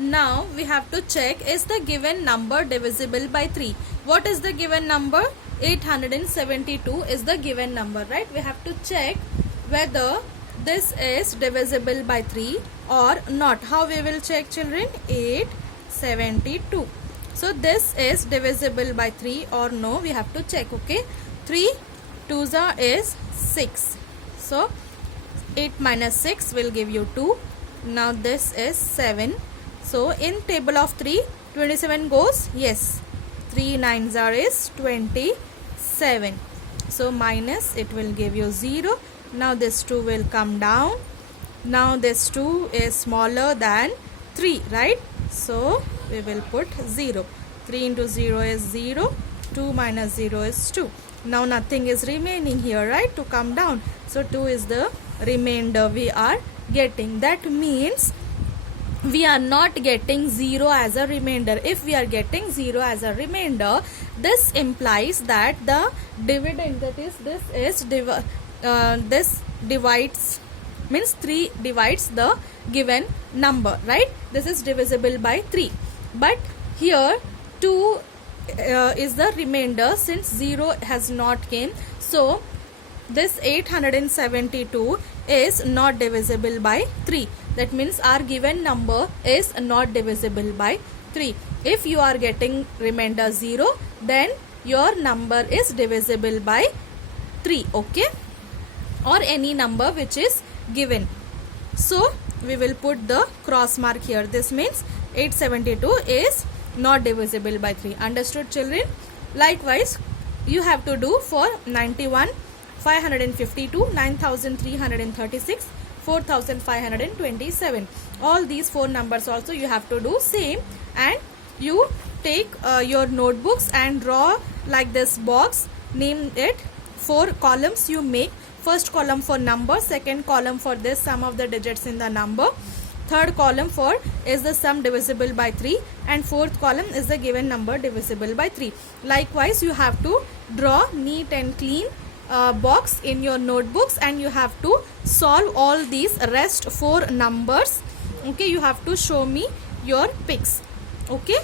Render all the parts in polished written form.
Now we have to check, is the given number divisible by 3? What is the given number? 872 is the given number, right? We have to check whether this is divisible by 3 or not. How we will check, children? 872. So this is divisible by 3 or no, we have to check. Okay, 3 2s is 6. So 8 minus 6 will give you 2. Now this is 7. So in table of 3, 27 goes? Yes. 3 9s is 27. So minus, it will give you 0. Now this 2 will come down. Now this 2 is smaller than 3, right? So we will put 0. 3 into 0 is 0. 2 minus 0 is 2. Now nothing is remaining here, right, to come down. So 2 is the remainder we are getting. That means we are not getting 0 as a remainder. If we are getting 0 as a remainder, this implies that the dividend, that is this divides, means 3 divides the given number, right? This is divisible by 3. But here 2 is the remainder, since 0 has not came. So this 872 is not divisible by 3. That means our given number is not divisible by 3. If you are getting remainder 0, then your number is divisible by 3, okay, or any number which is given. So we will put the cross mark here. This means 872 is not divisible by 3. Understood, children? Likewise, you have to do for 91, 552, 9336, 4527. All these 4 numbers also you have to do same, and you take your notebooks and draw like this box. Name it 4 columns you make. First column for number, second column for this sum of the digits in the number, third column for is the sum divisible by 3, and fourth column is the given number divisible by 3. Likewise, you have to draw neat and clean box in your notebooks, and you have to solve all these rest 4 numbers. Okay, you have to show me your pics. Okay,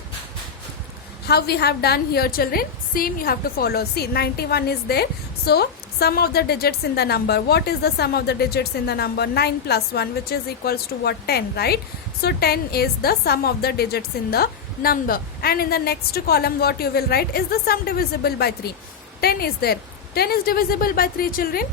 how we have done here, children? Same you have to follow. See, 91 is there. So sum of the digits in the number. What is the sum of the digits in the number? 9 plus 1, which is equals to what? 10, right? So 10 is the sum of the digits in the number. And in the next column, what you will write is the sum divisible by 3. 10 is there. 10 is divisible by 3, children.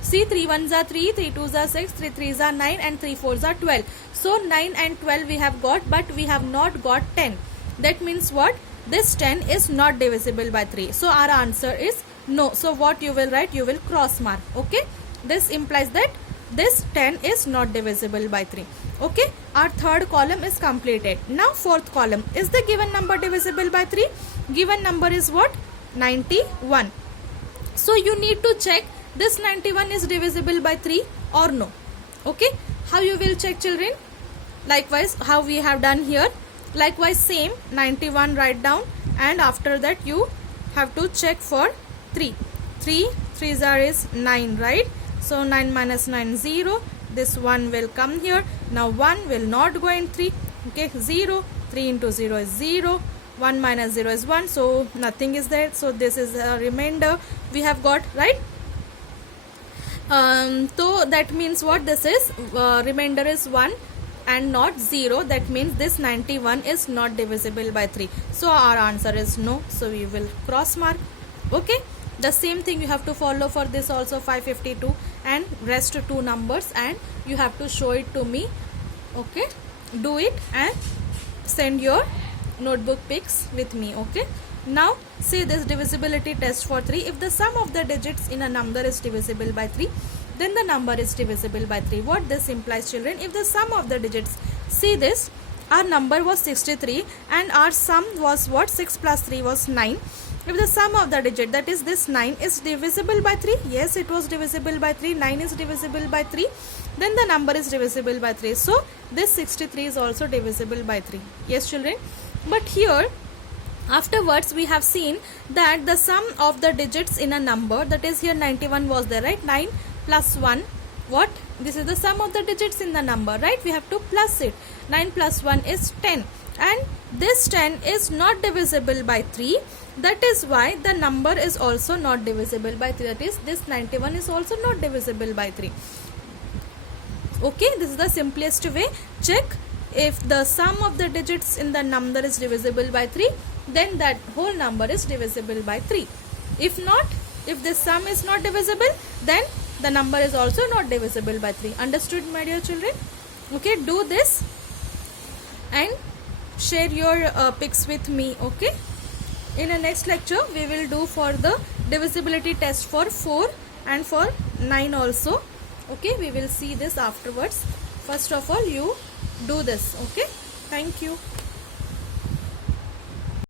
See, 3 1s are 3, 3 2s are 6, 3 3s are 9, and 3 4s are 12. So 9 and 12 we have got, but we have not got 10. That means what? This 10 is not divisible by 3. So our answer is no. So what you will write? You will cross mark. Okay. This implies that this 10 is not divisible by 3. Okay. Our third column is completed. Now fourth column. Is the given number divisible by 3? Given number is what? 91. So you need to check this 91 is divisible by 3 or no. Okay. How you will check, children? Likewise, how we have done here. Likewise, same 91 write down, and after that you have to check for 3. 3 3s is 9, right? So 9 minus 9 0. This 1 will come here. Now 1 will not go in 3. Okay, 0. 3 into 0 is 0. 1 minus 0 is 1. So nothing is there. So this is a remainder we have got, right? So that means what? This is remainder is 1 and not 0. That means this 91 is not divisible by 3. So our answer is no. So we will cross mark. Okay. The same thing you have to follow for this also, 552 and rest 2 numbers, and you have to show it to me. Okay. Do it and send your notebook pics with me. Okay. Now say this divisibility test for 3. If the sum of the digits in a number is divisible by 3, then the number is divisible by 3. What this implies, children? If the sum of the digits, see this, our number was 63 and our sum was what? 6 plus 3 was 9. If the sum of the digit, that is this 9, is divisible by 3, yes, it was divisible by 3, 9 is divisible by 3, then the number is divisible by 3. So this 63 is also divisible by 3. Yes, children. But here afterwards we have seen that the sum of the digits in a number, that is here 91 was there, right? 9 plus 1 what? This is the sum of the digits in the number, right? We have to plus it. 9 plus 1 is 10, and this 10 is not divisible by 3. That is why the number is also not divisible by 3. That is, this 91 is also not divisible by 3. Okay, this is the simplest way. Check if the sum of the digits in the number is divisible by 3, then that whole number is divisible by 3. If not, if this sum is not divisible, then the number is also not divisible by 3. Understood, my dear children? Okay, do this and share your pics with me. Okay, in the next lecture we will do for the divisibility test for 4 and for 9 also. Okay, we will see this afterwards. First of all, you do this. Okay, thank you.